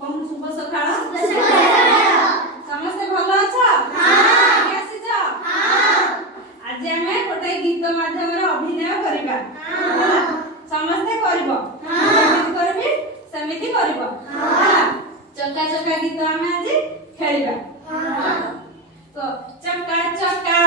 शुभ सकाळ समस्ते भल अछ आज आम गोटे गीत माध्यम अभिनय करवा समस्ते करबी सेमिति करब चका चका गीत आम आज खेलिबा तो चका चका